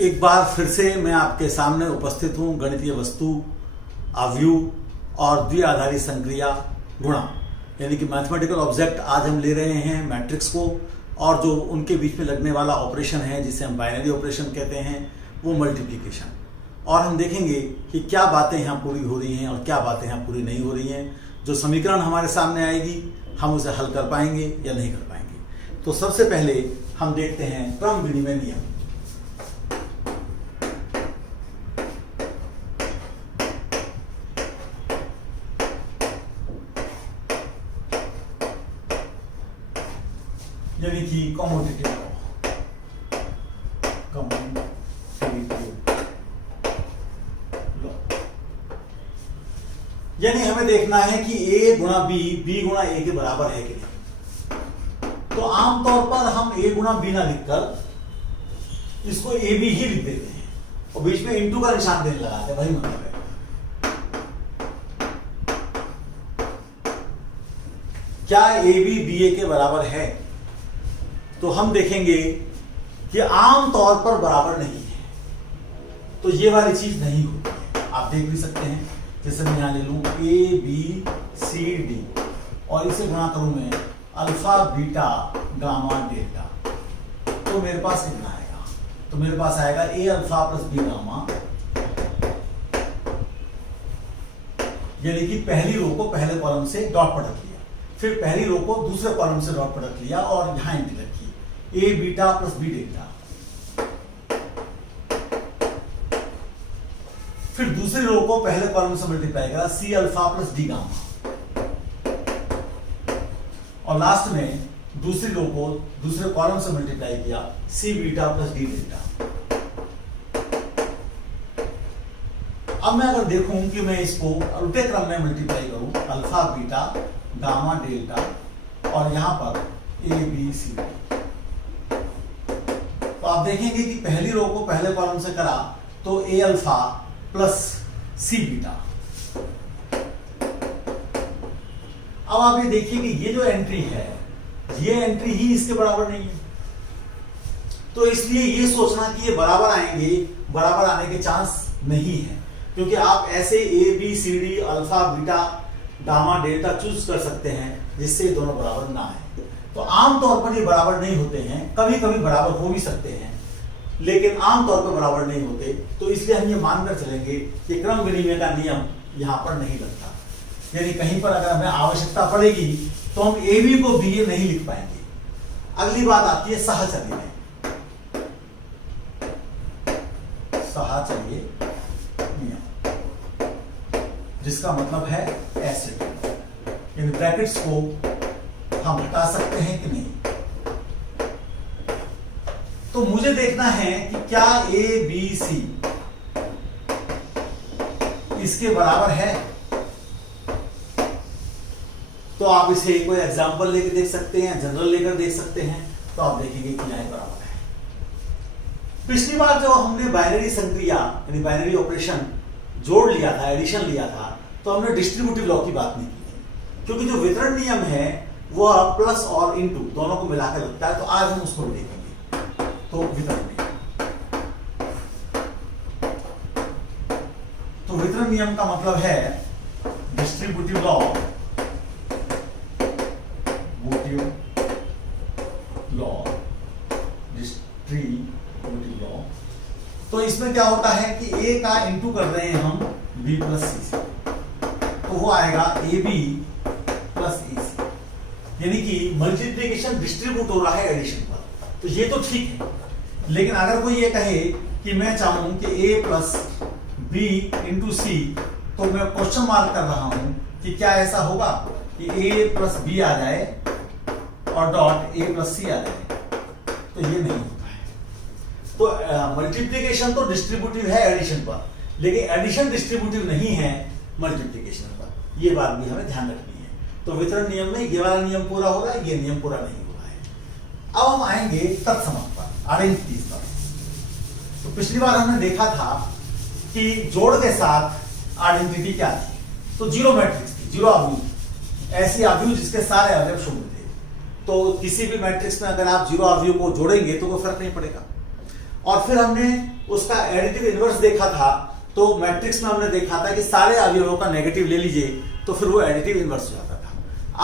एक बार फिर से मैं आपके सामने उपस्थित हूं गणितीय वस्तु, अवयव और द्विआधारी संक्रिया गुणा यानी कि मैथमेटिकल ऑब्जेक्ट। आज हम ले रहे हैं मैट्रिक्स को और जो उनके बीच में लगने वाला ऑपरेशन है जिसे हम बाइनरी ऑपरेशन कहते हैं वो मल्टीप्लिकेशन। और हम देखेंगे कि क्या बातें यहाँ पूरी हो रही हैं और क्या बातें यहाँ पूरी नहीं हो रही हैं। जो समीकरण हमारे सामने आएगी हम उसे हल कर पाएंगे या नहीं कर पाएंगे। तो सबसे पहले हम देखते हैं क्रम विनिमय नियम। यानी कि कॉमोटेटिव लॉ, यानी हमें देखना है कि a गुणा b गुणा a के बराबर है कि नहीं। तो आमतौर पर हम a गुणा b ना लिखकर इसको ab ही लिख देते हैं और बीच में इंटू का निशान देने लगाते हैं, वही मतलब है। क्या ab ba के बराबर है? तो हम देखेंगे कि आमतौर पर बराबर नहीं है, तो ये वाली चीज नहीं होती है। आप देख भी सकते हैं, जैसे मैं यहां ले लूं a b c d और इसे गुणा करूं मैं अल्फा बीटा गामा डेल्टा, तो मेरे पास कितना आएगा? तो मेरे पास आएगा a alpha plus b gamma, यानी कि पहली रो को पहले कॉलम से डॉट प्रोडक्ट लिया, फिर पहली रो को दूसरे कॉलम से डॉट प्रोडक्ट लिया और यहां एंट्री रखी a beta plus b delta. फिर दूसरी रो को पहले कॉलम से मल्टीप्लाई करा c alpha plus d gamma और लास्ट में दूसरी रो को दूसरे कॉलम से मल्टीप्लाई किया c beta plus d delta. अब मैं अगर देखूं कि मैं इसको उल्टे क्रम में मल्टीप्लाई करूं अल्फा बीटा गामा डेल्टा और यहां पर a b c, तो आप देखेंगे कि पहली रो को पहले कॉलम से करा तो a alpha plus c beta. अब आप ये देखिए कि ये जो एंट्री है ये एंट्री ही इसके बराबर नहीं है, तो इसलिए ये सोचना कि ये बराबर आएंगे, बराबर आने के चांस नहीं है, क्योंकि आप ऐसे a b c d alpha beta gamma delta choose कर सकते हैं जिससे ये दोनों बराबर ना आए। तो आमतौर पर ये बराबर नहीं होते हैं, कभी कभी बराबर हो भी सकते हैं लेकिन आमतौर पर बराबर नहीं होते। तो इसलिए हम ये मानकर चलेंगे कि क्रम विनिमय का नियम यहाँ पर नहीं लगता, यानी कहीं पर अगर हमें आवश्यकता पड़ेगी तो हम ए बी को बी ए नहीं लिख पाएंगे। अगली बात आती है साहचर्य में। साहचर्य नियम जिसका मतलब है ऐसे, यानी ब्रैकेट्स को हम हटा सकते हैं कि नहीं। तो मुझे देखना है कि क्या a b c इसके बराबर है। तो आप इसे कोई एग्जांपल लेकर देख सकते हैं, जनरल लेकर देख सकते हैं, तो आप देखेंगे कि यह बराबर है। पिछली बार जब हमने बाइनरी संक्रिया यानी बाइनरी ऑपरेशन जोड़ लिया था, एडिशन लिया था, तो हमने डिस्ट्रीब्यूटिव लॉ की बात नहीं की, क्योंकि जो वितरण नियम है वो प्लस और इनटू दोनों को मिलाकर लगता है। तो आज हम उसको देखेंगे। तो वितरण नियम, तो वितरण नियम का मतलब है डिस्ट्रीब्यूटिव लॉ, डिस्ट्रीब्यूटिव लॉ। तो इसमें क्या होता है कि a का इनटू कर रहे हैं हम b प्लस c से, तो वो आएगा ab प्लस e c, यानी कि मल्टीप्लिकेशन डिस्ट्रीब्यूट हो रहा है एडिशन पर। तो ये तो ठीक है, लेकिन अगर कोई ये कहे कि मैं चाहूं कि a प्लस b इंटू सी, तो मैं क्वेश्चन मार्क कर रहा हूं कि क्या ऐसा होगा कि a प्लस b आ जाए और डॉट a प्लस c आ जाए। तो ये नहीं होता है। तो मल्टीप्लिकेशन तो डिस्ट्रीब्यूटिव है एडिशन पर, लेकिन एडिशन डिस्ट्रीब्यूटिव नहीं है मल्टीप्लिकेशन पर। ये बात भी हमें ध्यान रखनी है। तो वितरण नियम में ये वाला नियम पूरा हो रहा है, ये नियम पूरा नहीं हो रहा है। अब हम आएंगे तत्समक पर, आइडेंटिटीज पर। तो पिछली बार हमने देखा था कि जोड़ के साथ आइडेंटिटी क्या थी, तो जीरो मैट्रिक्स थी, जीरो अवयव, ऐसी अवयव जिसके सारे अवयव शून्य थे। तो किसी भी मैट्रिक्स में अगर आप जीरो अवयव को जोड़ेंगे तो कोई फर्क नहीं पड़ेगा। और फिर हमने उसका एडिटिव इनवर्स देखा था, तो मैट्रिक्स में हमने देखा था कि सारे अवयवों का नेगेटिव ले लीजिए तो फिर वो एडिटिव इनवर्स हो जाता था।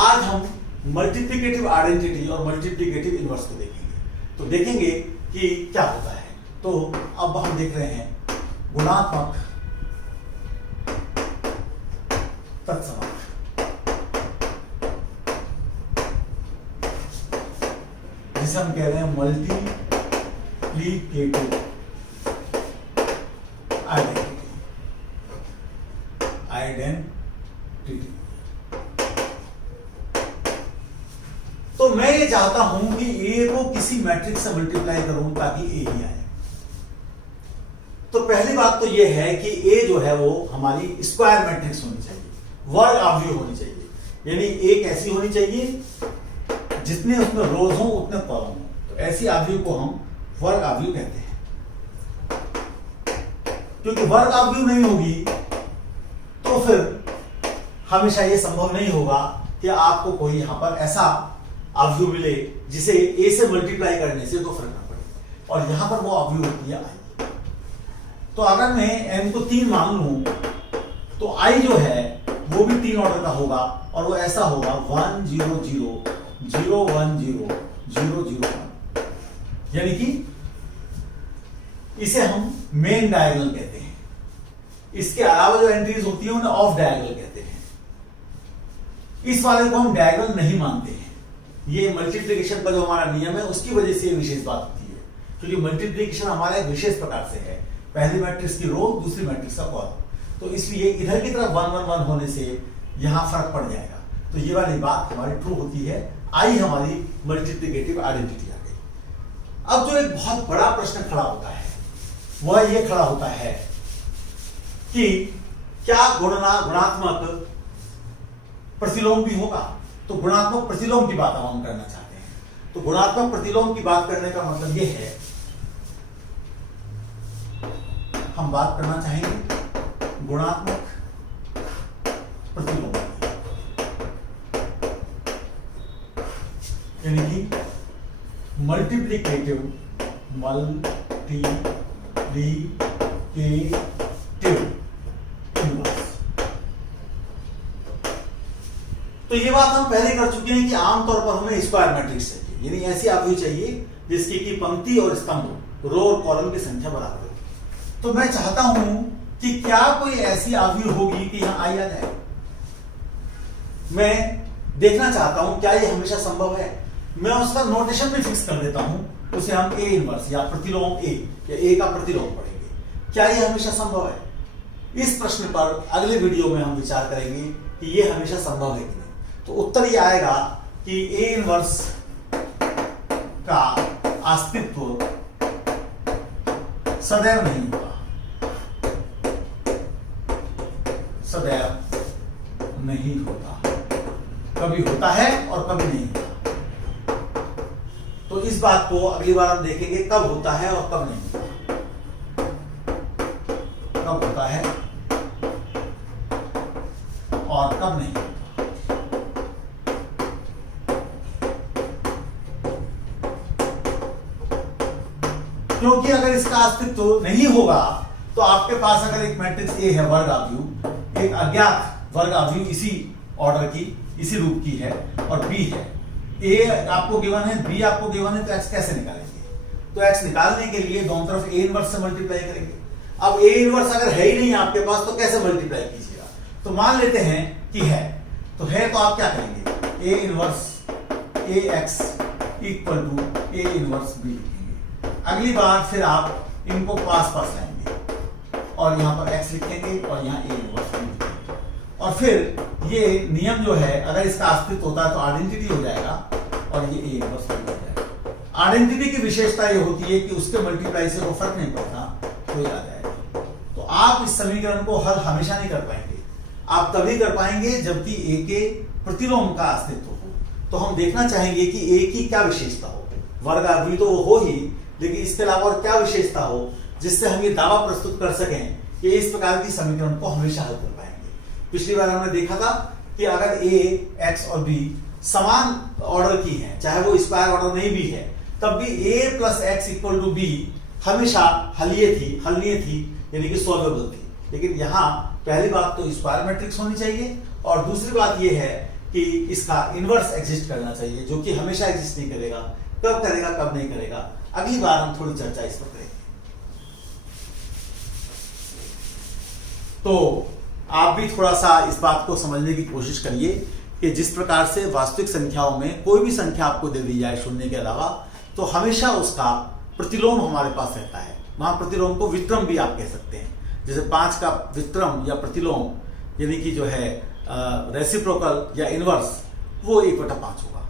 आज हम मल्टीप्लिकेटिव आइडेंटिटी और मल्टीप्लिकेटिव इनवर्स को देखेंगे, तो देखेंगे कि क्या होता है। तो अब हम देख रहे हैं गुणात्मक तत्समक। जिसे हम कह रहे हैं मल्टीप्लिकेटिव आइडेंटिटी। तो मैं ये चाहता हूं कि ए को किसी मैट्रिक्स से मल्टीप्लाई करूं ताकि ए ही आए। तो पहली बात तो ये है कि ए जो है वो हमारी स्क्वायर मैट्रिक्स होनी चाहिए, वर्ग आव्यूह होनी चाहिए, यानी एक ऐसी होनी चाहिए जितने उसमें रोज हो उतने कॉलम हो। तो ऐसी आव्यूह को हम वर्ग आव्यूह कहते हैं। क्योंकि वर्ग आव्यूह नहीं होगी तो फिर हमेशा यह संभव नहीं होगा कि आपको कोई यहां पर ऐसा आव्यूह मिले जिसे ए से मल्टीप्लाई करने से दो फर्क ना पड़े, और यहां पर वो आव्यूह होती है आई। तो अगर मैं n को 3 मान लूं तो i जो है वो भी 3 ऑर्डर का होगा, और वो ऐसा होगा 1 0 0 0 1 0 0 0 1, यानी कि इसे हम मेन डायगोनल कहते हैं। इसके अलावा जो एंट्रीज होती है उन्हें ऑफ डायगोनल कहते हैं। इस वाले को हम डायगोनल नहीं मानते हैं। ये मल्टीप्लिकेशन का जो हमारा नियम है उसकी वजह से ये विशेष बात होती है, क्योंकि मल्टीप्लिकेशन हमारा एक विशेष प्रकार से है, पहली मैट्रिक्स की रो दूसरी मैट्रिक्स का कॉलम। तो इसलिए इधर की तरफ 1 1 1 होने से यहां फर्क पड़ जाएगा। तो ये वाली बात हमारी ट्रू होती है, आई हमारी मल्टीप्लिकेटिव आइडेंटिटी आ गई। अब जो एक बहुत बड़ा प्रश्न खड़ा होता है वह ये खड़ा होता है कि क्या गुणात्मक प्रतिलोम भी होगा। तो गुणात्मक प्रतिलोम की बात हम करना चाहते हैं। तो गुणात्मक प्रतिलोम की बात करने का मतलब यह है, हम बात करना चाहेंगे गुणात्मक प्रतिलोम, यानी कि मल्टीप्लिकेटिव इनवर्स। तो ये बात हम पहले कर चुके हैं कि आमतौर पर हमें स्क्वायर मैट्रिक्स चाहिए, यानी ऐसी आव्यूह चाहिए जिसकी की पंक्ति और स्तंभ, रो और कॉलम की संख्या बराबर हो। तो मैं चाहता हूं कि क्या कोई ऐसी आव्यूह होगी कि यहां आई आ जाए। मैं देखना चाहता हूं क्या ये हमेशा संभव है। मैं उसका नोटेशन भी फिक्स कर देता हूं, उसे हम ए इनवर्स या प्रतिलोम ए या ए का प्रतिलोम पढ़ेंगे। क्या ये हमेशा संभव है? इस प्रश्न पर अगले वीडियो में हम विचार करेंगे कि ये हमेशा संभव है कि नहीं। तो उत्तर ये आएगा कि ए इनवर्स का अस्तित्व सदैव नहीं होता, सदैव नहीं होता, कभी होता है और कभी नहीं होता। तो इस बात को अगली बार हम देखेंगे, कब होता है और कब नहीं होता, कब होता है और कब नहीं होता। क्योंकि अगर इसका अस्तित्व नहीं होगा तो आपके पास अगर एक मैट्रिक्स ए है वर्ग आव्यूह, एक अज्ञात वर्ग आव्यूह इसी ऑर्डर की, इसी रूप की है, और बी है, ए आपको गिवन है, बी आपको गिवन है, तो एक्स कैसे निकालेंगे? तो एक्स निकालने के लिए दोनों तरफ ए इनवर्स से मल्टीप्लाई करेंगे। अब ए इनवर्स अगर है ही नहीं आपके पास तो कैसे मल्टीप्लाई कीजिएगा? तो मान लेते हैं कि है, तो आप क्या करेंगे? A inverse a x equal to a inverse b लिखेंगे। अगली बार फिर आप इनको पास लाएंगे और यहां पर एक्स लिखेंगे और यहां ए इनवर्स बी लिखेंगे, और फिर ये नियम जो है अगर इसका अस्तित्व होता है तो आइडेंटिटी हो जाएगा और ये ए इनवर्स बी हो जाएगा। आइडेंटिटी की विशेषता ये होती है कि उसके मल्टीप्लाई से कोई फर्क नहीं पड़ता, तो ये आ जाएगा। तो आप इस समीकरण को हल हमेशा नहीं कर पाएंगे, आप तभी कर पाएंगे जबकि ए के प्रतिलोम का अस्तित्व हो। तो हम देखना चाहेंगे कि ए की क्या विशेषता हो। वर्ग आव्यूह तो वो हो ही, लेकिन इसके अलावा और क्या विशेषता हो जिससे हम ये दावा प्रस्तुत कर सकें कि इस प्रकार की समीकरण को हमेशा हल कर पाएंगे। पिछली बार हमने देखा था कि अगर ए, एक्स और बी समान ऑर्डर की है, चाहे वो स्क्वायर ऑर्डर नहीं भी है, तब भी a plus x equal to b हमेशा हलनीय थी यानी कि सॉल्वेबल थी। लेकिन यहाँ पहली बात तो स्क्वायर मैट्रिक्स होनी चाहिए और दूसरी बात यह है कि इसका इनवर्स एग्जिस्ट करना चाहिए, जो कि हमेशा एग्जिस्ट नहीं करेगा। कब करेगा कब नहीं करेगा, अगली बार हम थोड़ी चर्चा इस पर करेंगे। तो आप भी थोड़ा सा इस बात को समझने की कोशिश करिए कि जिस प्रकार से वास्तविक संख्याओं में कोई भी संख्या आपको दे दी जाए शून्य के अलावा, तो हमेशा उसका प्रतिलोम हमारे पास रहता है। वहां प्रतिलोम को वित्रम भी आप कह सकते हैं। जैसे 5 का वित्रम या प्रतिलोम यानी कि जो है रेसिप्रोकल या इनवर्स, वो 1/5 होगा।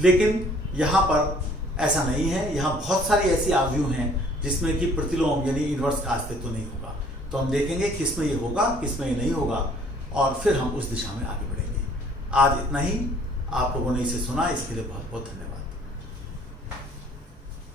लेकिन यहां पर ऐसा नहीं है। यहां बहुत सारी ऐसी आव्यूह हैं जिसमें कि प्रतिलोम यानी इनवर्स का अस्तित्व नहीं होगा। तो हम देखेंगे किसमें ये होगा, किसमें ये नहीं होगा, और फिर हम उस दिशा में आगे बढ़ेंगे। आज इतना ही। आप लोगों ने इसे सुना, इसके लिए बहुत बहुत धन्यवाद।